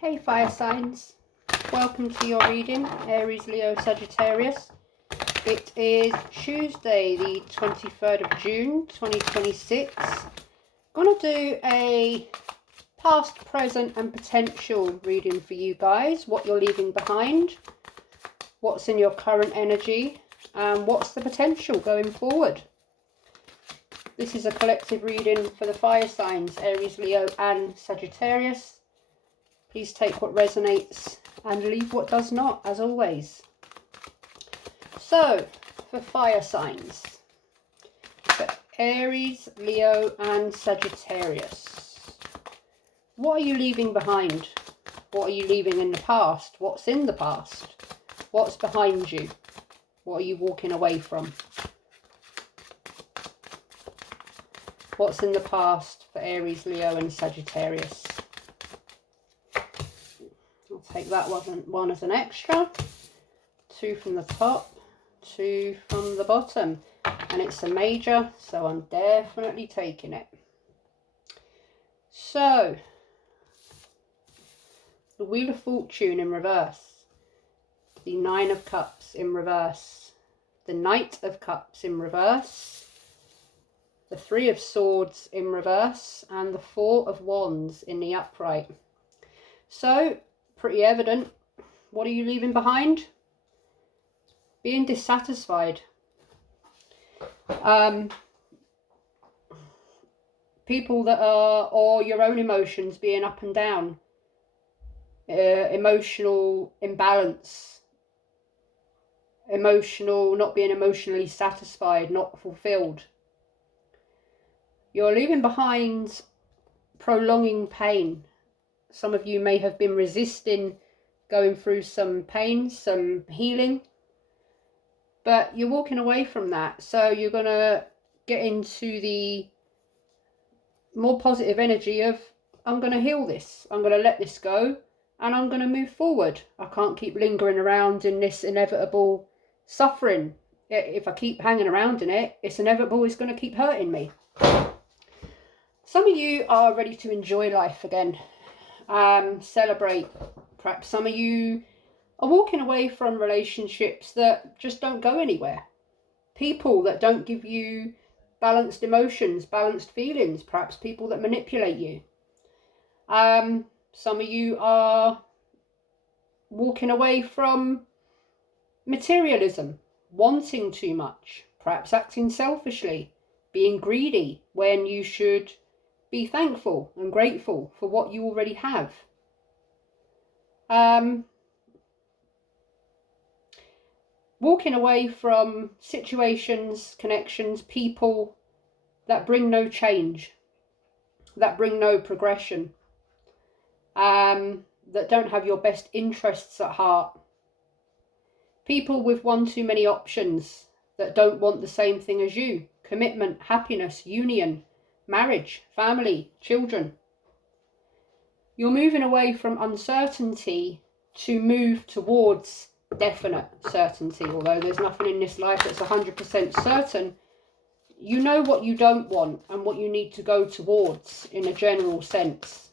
Hey fire signs, welcome to your reading, Aries, Leo, Sagittarius. It is Tuesday the 23rd of June 2026. Gonna do a past, present and potential reading for you guys. What you're leaving behind, what's in your current energy, and what's the potential going forward. This is a collective reading for the fire signs, Aries, Leo and Sagittarius. Please take what resonates and leave what does not, as always. So, for fire signs, for Aries, Leo and Sagittarius, what are you leaving behind? What are you leaving in the past? What's in the past? What's behind you? What are you walking away from? What's in the past for Aries, Leo and Sagittarius? I'll take that one as an extra. 2 from the top, 2 from the bottom. And it's a major, so I'm definitely taking it. So, the Wheel of Fortune in reverse. The 9 of Cups in reverse. The Knight of Cups in reverse. The 3 of Swords in reverse. And the 4 of Wands in the upright. So, pretty evident. What are you leaving behind? Being dissatisfied. People that are, or your own emotions being up and down. Emotional imbalance. Not being emotionally satisfied, not fulfilled. You're leaving behind prolonging pain. Some of you may have been resisting going through some pain, some healing, but you're walking away from that. So you're going to get into the more positive energy of, I'm going to heal this, I'm going to let this go, and I'm going to move forward. I can't keep lingering around in this inevitable suffering. If I keep hanging around in it, it's inevitable, it's going to keep hurting me. Some of you are ready to enjoy life again. Celebrate. Perhaps some of you are walking away from relationships that just don't go anywhere. People that don't give you balanced emotions, balanced feelings. Perhaps people that manipulate you. Some of you are walking away from materialism, wanting too much, perhaps acting selfishly, being greedy when you should be thankful and grateful for what you already have. Walking away from situations, connections, people that bring no change, that bring no progression, that don't have your best interests at heart. People with one too many options that don't want the same thing as you. Commitment, happiness, union, marriage, family, children. You're moving away from uncertainty to move towards definite certainty. Although there's nothing in this life that's 100% certain, you know what you don't want and what you need to go towards in a general sense.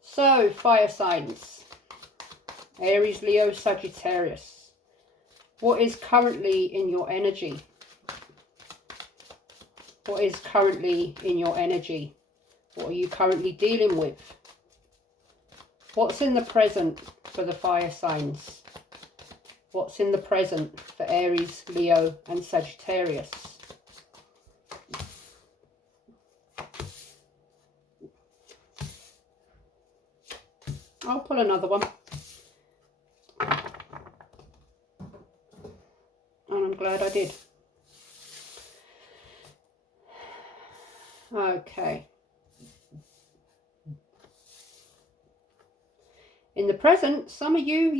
So, fire signs, Aries, Leo, Sagittarius. What is currently in your energy? What is currently in your energy? What are you currently dealing with? What's in the present for the fire signs? What's in the present for Aries, Leo and Sagittarius? I'll pull another one. And I'm glad I did. Okay. In the present, some of you,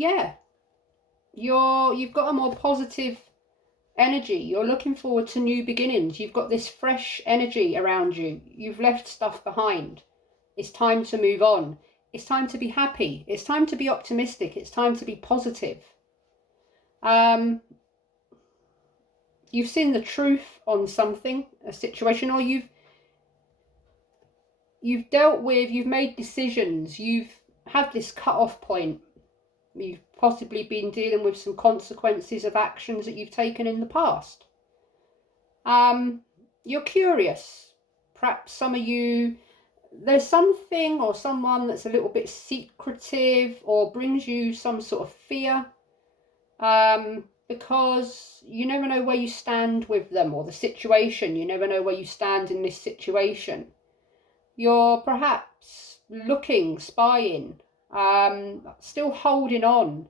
you've got a more positive energy. You're looking forward to new beginnings. You've got this fresh energy around you. You've left stuff behind. It's time to move on. It's time to be happy. It's time to be optimistic. It's time to be positive. You've seen the truth on something, a situation, or you've dealt with, you've made decisions, you've had this cut-off point. You've possibly been dealing with some consequences of actions that you've taken in the past. You're curious. Perhaps some of you, there's something or someone that's a little bit secretive or brings you some sort of fear, because you never know where you stand with them or the situation. You never know where you stand in this situation. You're perhaps looking, spying, still holding on.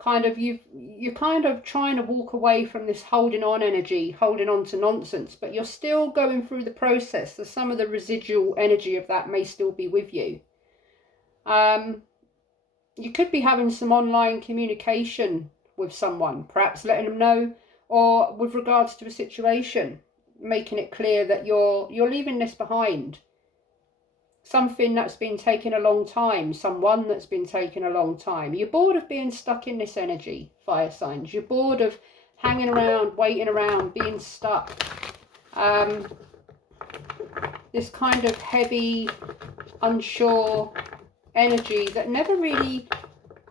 Kind of, you're kind of trying to walk away from this holding on energy, holding on to nonsense, but you're still going through the process. So some of the residual energy of that may still be with you. You could be having some online communication with someone, perhaps letting them know, or with regards to a situation, making it clear that you're leaving this behind. Something that's been taking a long time, someone that's been taking a long time. You're bored of being stuck in this energy, fire signs. You're bored of hanging around, waiting around, being stuck. This kind of heavy, unsure energy that never really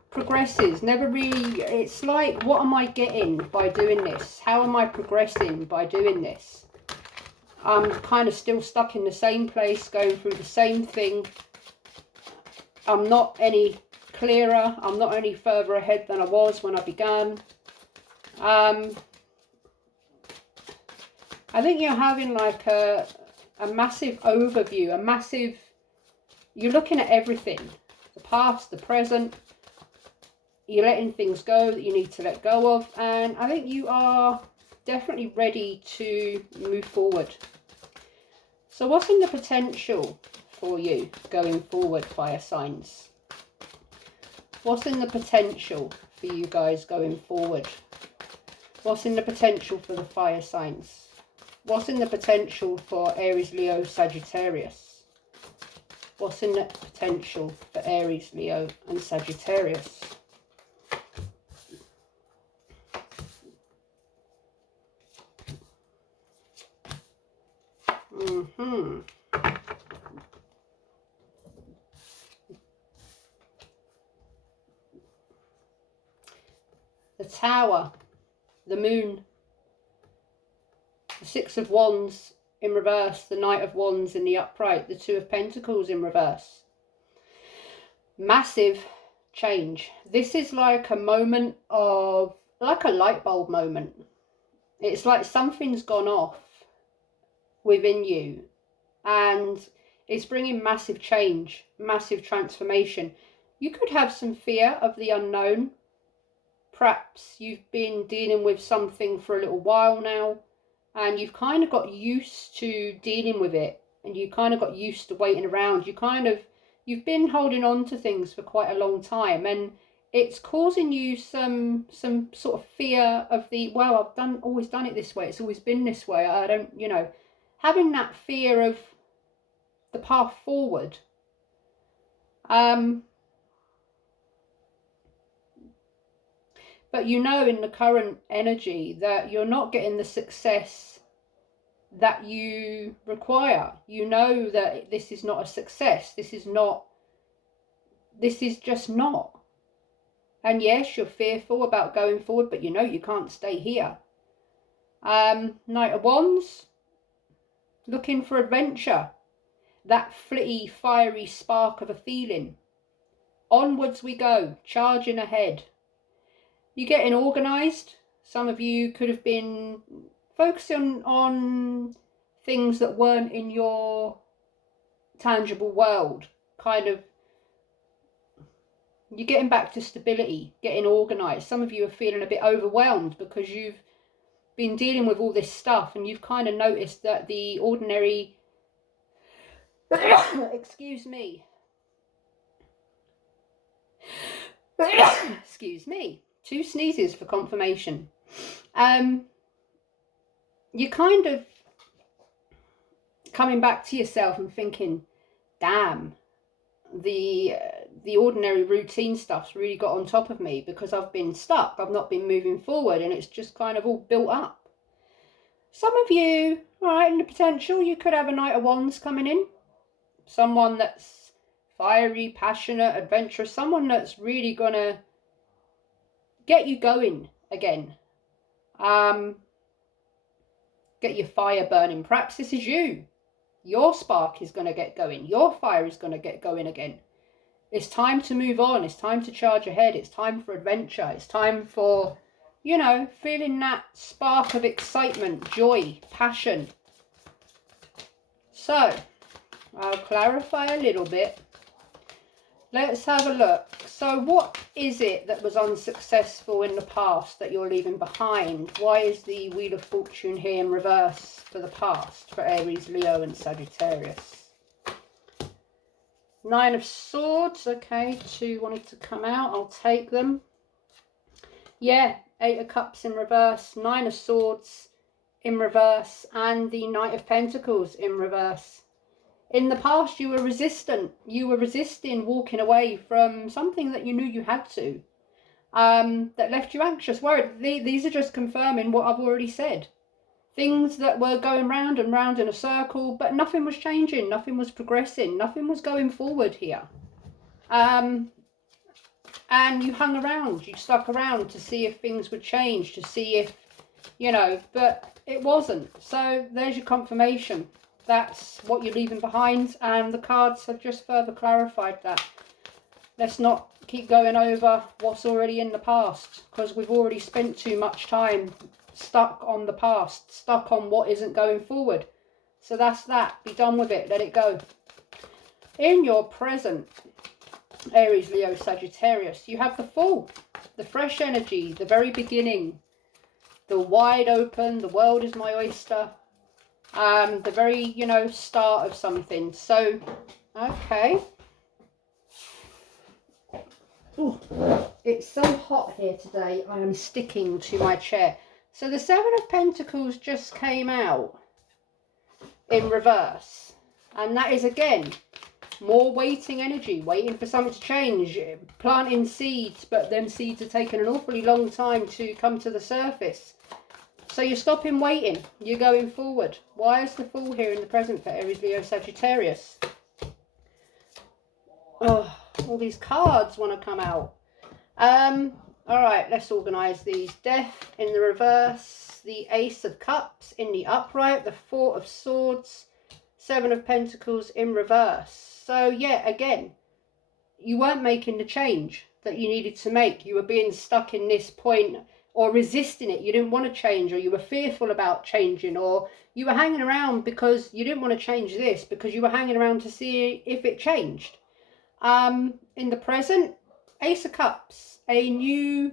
progresses, never really, it's like, what am I getting by doing this? How am I progressing by doing this? I'm kind of still stuck in the same place, going through the same thing. I'm not any clearer. I'm not any further ahead than I was when I began. I think you're having like a massive overview, you're looking at everything. The past, the present. You're letting things go that you need to let go of. And I think you are definitely ready to move forward. So what's in the potential for you going forward, fire signs? What's in the potential for you guys going forward? What's in the potential for the fire signs? What's in the potential for Aries, Leo, Sagittarius? What's in the potential for Aries, Leo and Sagittarius? The Tower, the Moon, the Six of Wands in reverse, the Knight of Wands in the upright, the Two of Pentacles in reverse. Massive change. This is like a moment of, like a light bulb moment. It's like something's gone off within you and it's bringing massive change, massive transformation. You could have some fear of the unknown. Perhaps you've been dealing with something for a little while now and you've kind of got used to dealing with it, and you kind of got used to waiting around. You've been holding on to things for quite a long time, and it's causing you some sort of fear of the, well, I've always done it this way, it's always been this way, I don't, you know, having that fear of the path forward. But you know, in the current energy, that you're not getting the success that you require. You know that this is not a success. This is just not. And yes, you're fearful about going forward, but you know you can't stay here. Knight of Wands, looking for adventure. That flitty, fiery spark of a feeling. Onwards we go, charging ahead. You're getting organised. Some of you could have been focusing on things that weren't in your tangible world. Kind of, you're getting back to stability, getting organised. Some of you are feeling a bit overwhelmed because you've been dealing with all this stuff and you've kind of noticed that the ordinary... Excuse me. Excuse me. 2 sneezes for confirmation. You're kind of coming back to yourself and thinking, damn, the ordinary routine stuff's really got on top of me because I've been stuck. I've not been moving forward and it's just kind of all built up. Some of you, all right, in the potential, you could have a Knight of Wands coming in. someone that's fiery, passionate, adventurous, someone that's really gonna get you going again. Get your fire burning. Perhaps this is you. Your spark is going to get going. Your fire is going to get going again. It's time to move on. It's time to charge ahead. It's time for adventure. It's time for, you know, feeling that spark of excitement, joy, passion. So, I'll clarify a little bit. Let's have a look. So what is it that was unsuccessful in the past that you're leaving behind? Why is the Wheel of Fortune here in reverse for the past, for Aries, Leo and Sagittarius? Nine of Swords. Okay, two wanted to come out. I'll take them. Yeah, Eight of Cups in reverse, Nine of Swords in reverse, and the Knight of Pentacles in reverse. In the past, you were resistant. You were resisting walking away from something that you knew you had to, that left you anxious, worried. These are just confirming what I've already said. Things that were going round and round in a circle, but nothing was changing, nothing was progressing, nothing was going forward here. And you hung around, you stuck around to see if things would change, to see if, you know, but it wasn't. So there's your confirmation. That's what you're leaving behind, and the cards have just further clarified that. Let's not keep going over what's already in the past, because we've already spent too much time stuck on the past, stuck on what isn't going forward. So that's that. Be done with it. Let it go. In your present, Aries, Leo, Sagittarius, you have the Fool, the fresh energy, the very beginning, the wide open, the world is my oyster. The very, you know, start of something. So, okay. Ooh, it's so hot here today. I am sticking to my chair. So the Seven of Pentacles just came out in reverse. And that is, again, more waiting energy, waiting for something to change, planting seeds, but them seeds are taking an awfully long time to come to the surface. So you're stopping waiting, you're going forward. Why is the Fool here in the present for Aries, Leo, Sagittarius? Oh, all these cards want to come out. Alright, let's organise these. Death in the reverse, the Ace of Cups in the upright, the Four of Swords, Seven of Pentacles in reverse. So yeah, again, you weren't making the change that you needed to make. You were being stuck in this point, or resisting it. You didn't want to change, or you were fearful about changing, or you were hanging around because you didn't want to change this, because you were hanging around to see if it changed. In the present, Ace of Cups, a new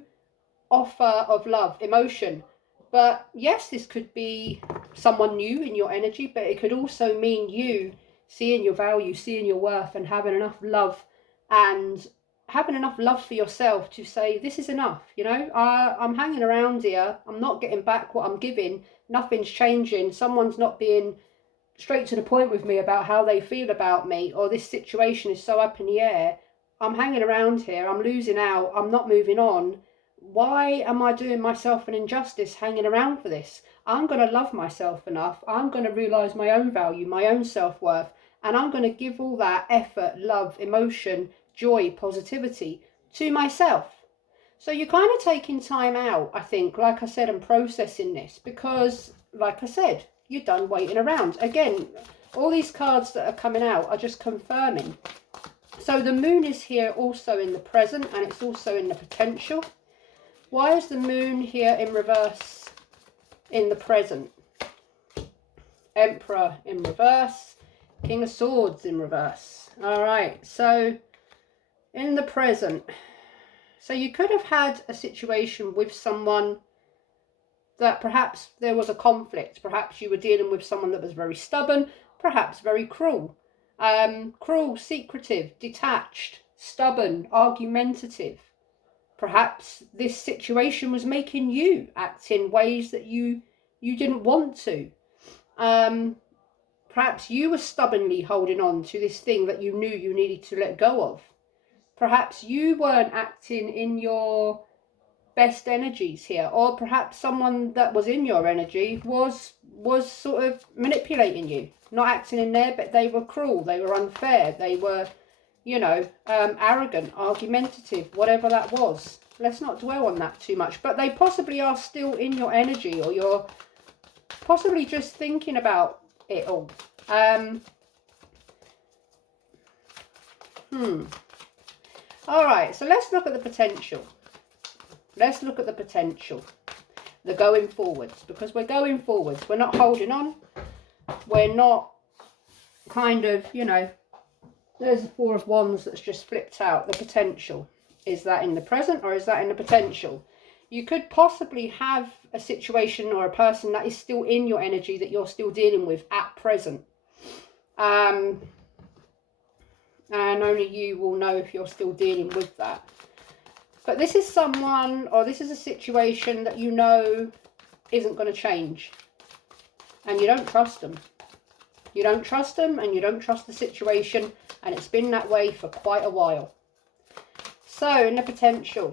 offer of love, emotion. But yes, this could be someone new in your energy, but it could also mean you seeing your value, seeing your worth, and having enough love, and having enough love for yourself to say, this is enough, you know, I'm hanging around here, I'm not getting back what I'm giving, nothing's changing, someone's not being straight to the point with me about how they feel about me, or this situation is so up in the air, I'm hanging around here, I'm losing out, I'm not moving on. Why am I doing myself an injustice hanging around for this? I'm going to love myself enough, I'm going to realise my own value, my own self-worth, and I'm going to give all that effort, love, emotion, joy, positivity to myself. So you're kind of taking time out, I think, like I said, and processing this, because like I said, you're done waiting around. Again, all these cards that are coming out are just confirming. So the Moon is here also in the present, and it's also in the potential. Why is the Moon here in reverse in the present? Emperor in reverse, King of Swords in reverse. All right, so in the present, so you could have had a situation with someone that perhaps there was a conflict. Perhaps you were dealing with someone that was very stubborn, perhaps very cruel. Cruel, secretive, detached, stubborn, argumentative. Perhaps this situation was making you act in ways that you didn't want to. Perhaps you were stubbornly holding on to this thing that you knew you needed to let go of. Perhaps you weren't acting in your best energies here, or perhaps someone that was in your energy was sort of manipulating you, not acting in there, but they were cruel, they were unfair, they were, you know, arrogant, argumentative, whatever that was. Let's not dwell on that too much, but they possibly are still in your energy, or you're possibly just thinking about it all. All right, so let's look at the potential. Let's look at the potential, the going forwards, because we're going forwards. We're not holding on. We're not kind of, you know, there's the Four of Wands that's just flipped out. The potential. Is that in the present or is that in the potential? You could possibly have a situation or a person that is still in your energy that you're still dealing with at present. And only you will know if you're still dealing with that. But this is someone, or this is a situation that you know isn't going to change. And you don't trust them. You don't trust them, and you don't trust the situation. And it's been that way for quite a while. So, in the potential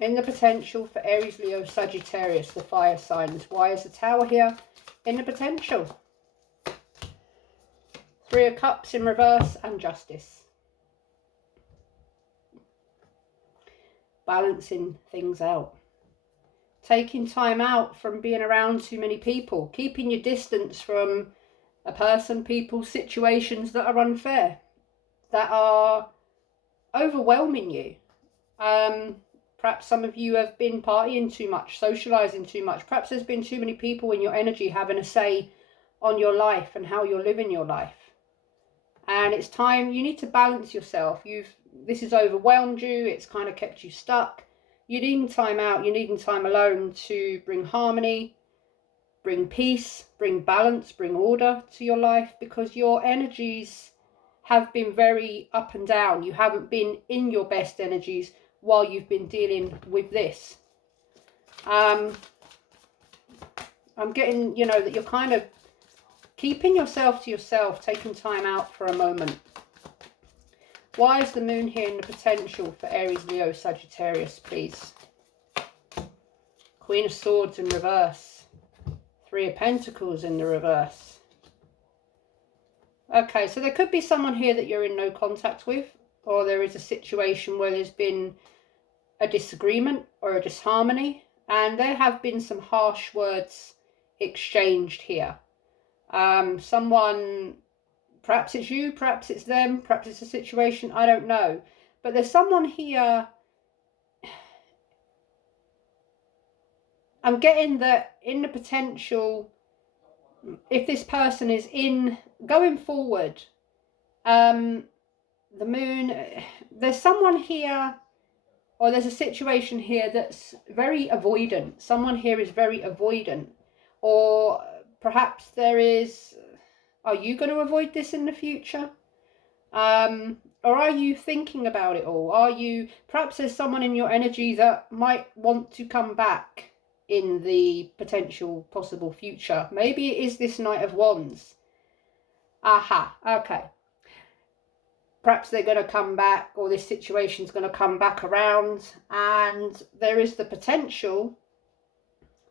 for Aries, Leo, Sagittarius, the fire signs. Why is the Tower here in the potential? Three of Cups in reverse and Justice. Balancing things out. Taking time out from being around too many people. Keeping your distance from a person, people, situations that are unfair. That are overwhelming you. Perhaps some of you have been partying too much, socializing too much. Perhaps there's been too many people in your energy having a say on your life and how you're living your life. And it's time, you need to balance yourself. This has overwhelmed you. It's kind of kept you stuck. You're needing time out. You're needing time alone to bring harmony, bring peace, bring balance, bring order to your life, because your energies have been very up and down. You haven't been in your best energies while you've been dealing with this. I'm getting, you know, that you're kind of keeping yourself to yourself, taking time out for a moment. Why is the moon here in the potential for Aries, Leo, Sagittarius, please? Queen of Swords in reverse. Three of Pentacles in the reverse. Okay, so there could be someone here that you're in no contact with, or there is a situation where there's been a disagreement or a disharmony, and there have been some harsh words exchanged here. Someone, perhaps it's you, perhaps it's them, perhaps it's a situation, I don't know. But there's someone here, I'm getting that in the potential, if this person is in, going forward, the moon, there's someone here, or there's a situation here that's very avoidant. Someone here is very avoidant. Or perhaps there is, are you going to avoid this in the future? Or are you thinking about it all? Are you, perhaps there's someone in your energy that might want to come back in the potential possible future. Maybe it is this Knight of Wands. Aha, okay. Perhaps they're going to come back, or this situation's going to come back around, and there is the potential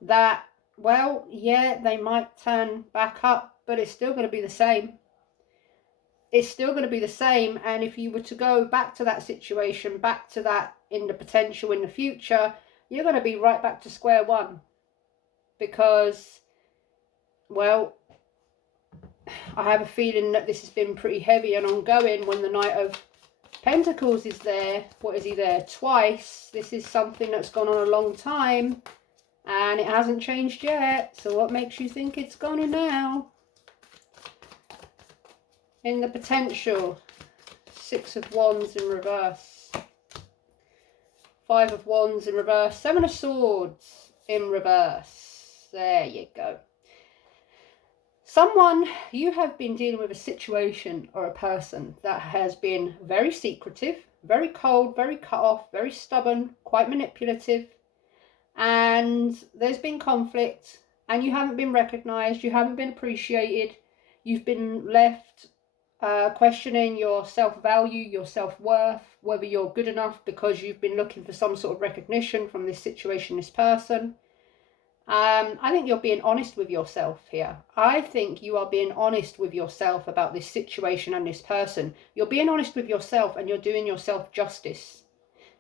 that, well, yeah, they might turn back up, but it's still going to be the same. It's still going to be the same, and if you were to go back to that situation, back to that in the potential in the future, you're going to be right back to square one. Because, well, I have a feeling that this has been pretty heavy and ongoing. When the Knight of Pentacles is there, what is he there? Twice. This is something that's gone on a long time, and it hasn't changed yet. So what makes you think it's gone now? In the potential, Six of Wands in reverse. Five of Wands in reverse. Seven of Swords in reverse. There you go. Someone, you have been dealing with a situation or a person that has been very secretive, very cold, very cut off, very stubborn, quite manipulative. And there's been conflict, and you haven't been recognised, you haven't been appreciated, you've been left questioning your self-value, your self-worth, whether you're good enough because you've been looking for some sort of recognition from this situation, this person. I think you're being honest with yourself here. I think you are being honest with yourself about this situation and this person. You're being honest with yourself and you're doing yourself justice.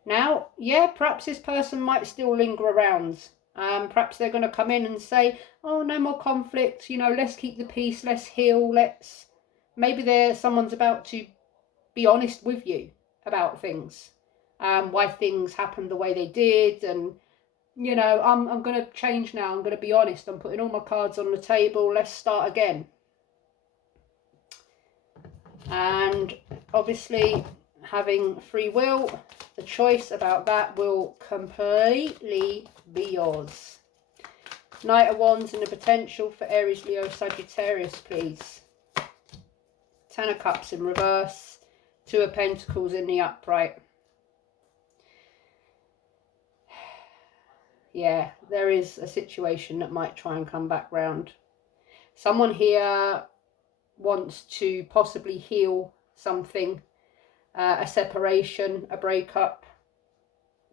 Now, yeah, perhaps this person might still linger around. Perhaps they're going to come in and say, oh, no more conflict, you know, let's keep the peace, let's heal, let's... Maybe someone's about to be honest with you about things. Why things happened the way they did, and you know, I'm going to change now. I'm going to be honest. I'm putting all my cards on the table. Let's start again. And obviously, having free will, the choice about that will completely be yours. Knight of Wands and the potential for Aries, Leo, Sagittarius, please. Ten of Cups in reverse. Two of Pentacles in the upright. Yeah, there is a situation that might try and come back round. Someone here wants to possibly heal something, a separation, a breakup,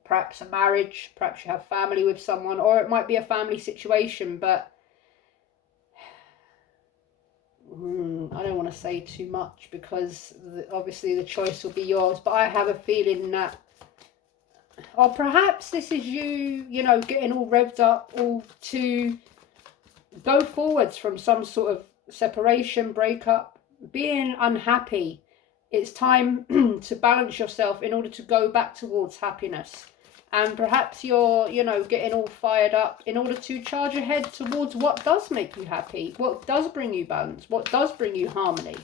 perhaps a marriage, perhaps you have family with someone, or it might be a family situation, but I don't want to say too much because obviously the choice will be yours, but I have a feeling that, or perhaps this is you know, getting all revved up, all to go forwards from some sort of separation, breakup, being unhappy. It's time to balance yourself in order to go back towards happiness. And perhaps you're, you know, getting all fired up in order to charge ahead towards what does make you happy, what does bring you balance, what does bring you harmony.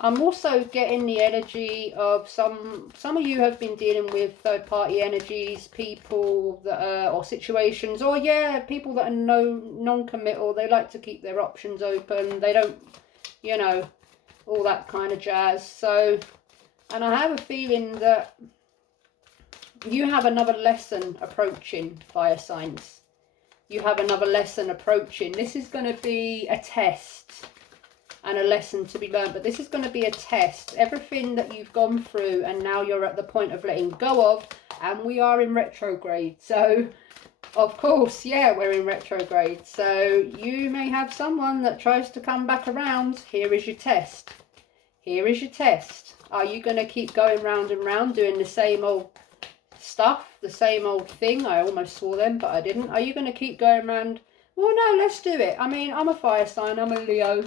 I'm also getting the energy of some of you have been dealing with third-party energies, people that are, or situations, or yeah, people that are non-committal. They like to keep their options open. They don't, you know, all that kind of jazz. So, and I have a feeling that you have another lesson approaching, fire signs. You have another lesson approaching. This is going to be a test and a lesson to be learned, but this is going to be a test. Everything that you've gone through and now you're at the point of letting go of, and we are in retrograde. So, of course, yeah, we're in retrograde. So you may have someone that tries to come back around. Here is your test. Here is your test. Are you going to keep going round and round doing the same old stuff, the same old thing? I almost swore then, but I didn't. Are you going to keep going round? Well, no, let's do it. I mean, I'm a fire sign. I'm a Leo.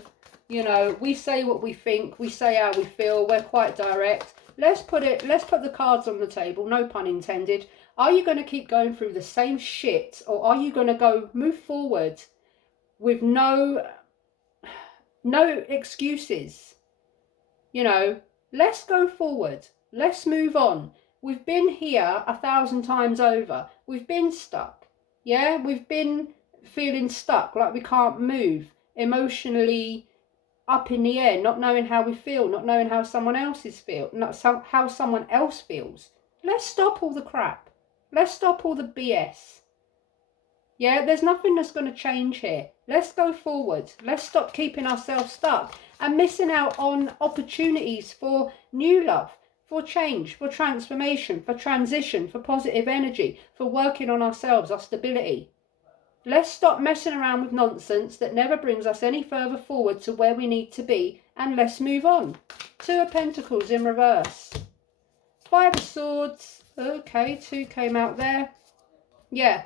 You know, we say what we think, we say how we feel, we're quite direct. Let's put the cards on the table, no pun intended. Are you going to keep going through the same shit, or are you going to move forward with no excuses? You know, let's go forward. Let's move on. We've been here 1,000 times over. We've been stuck. Yeah, we've been feeling stuck, like we can't move, emotionally up in the air, not knowing how we feel, not knowing how someone else's feel, how someone else feels. Let's stop all the crap. Let's stop all the BS. Yeah, there's nothing that's going to change here. Let's go forward. Let's stop keeping ourselves stuck and missing out on opportunities for new love, for change, for transformation, for transition, for positive energy, for working on ourselves, our stability. Let's stop messing around with nonsense that never brings us any further forward to where we need to be, and let's move on. Two of Pentacles in reverse. Five of Swords. Okay, two came out there. Yeah.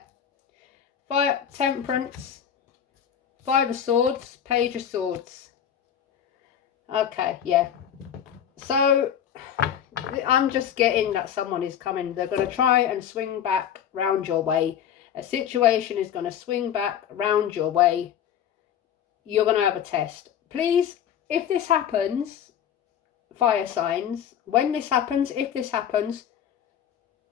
Temperance. Five of Swords. Page of Swords. Okay, yeah. So, I'm just getting that someone is coming. They're going to try and swing back round your way. A situation is going to swing back round your way. You're going to have a test. Please, if this happens, fire signs, when this happens, if this happens,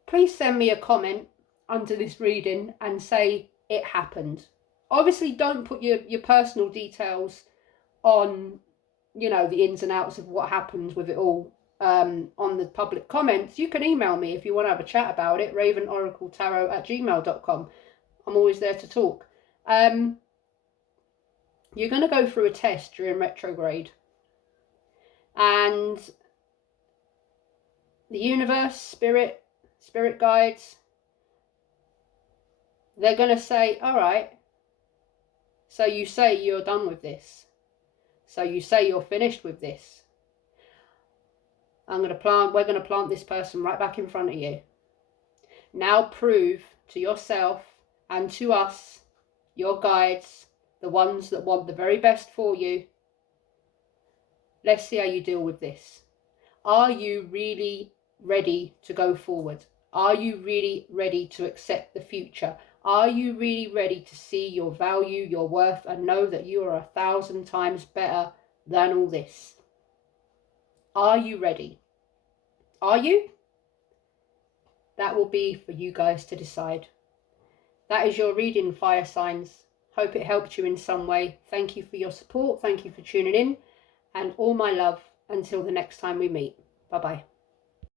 please send me a comment under this reading and say it happened. Obviously, don't put your personal details on, you know, the ins and outs of what happens with it all on the public comments. You can email me if you want to have a chat about it, ravenoracletarot@gmail.com. I'm always there to talk. You're going to go through a test during retrograde. And the universe, spirit guides, they're going to say, all right, so you say you're done with this. So you say you're finished with this. We're going to plant this person right back in front of you. Now prove to yourself and to us, your guides, the ones that want the very best for you. Let's see how you deal with this. Are you really ready to go forward? Are you really ready to accept the future? Are you really ready to see your value, your worth, and know that you are 1,000 times better than all this? Are you ready? Are you? That will be for you guys to decide. That is your reading, fire signs. Hope it helped you in some way. Thank you for your support. Thank you for tuning in. And all my love until the next time we meet. Bye-bye.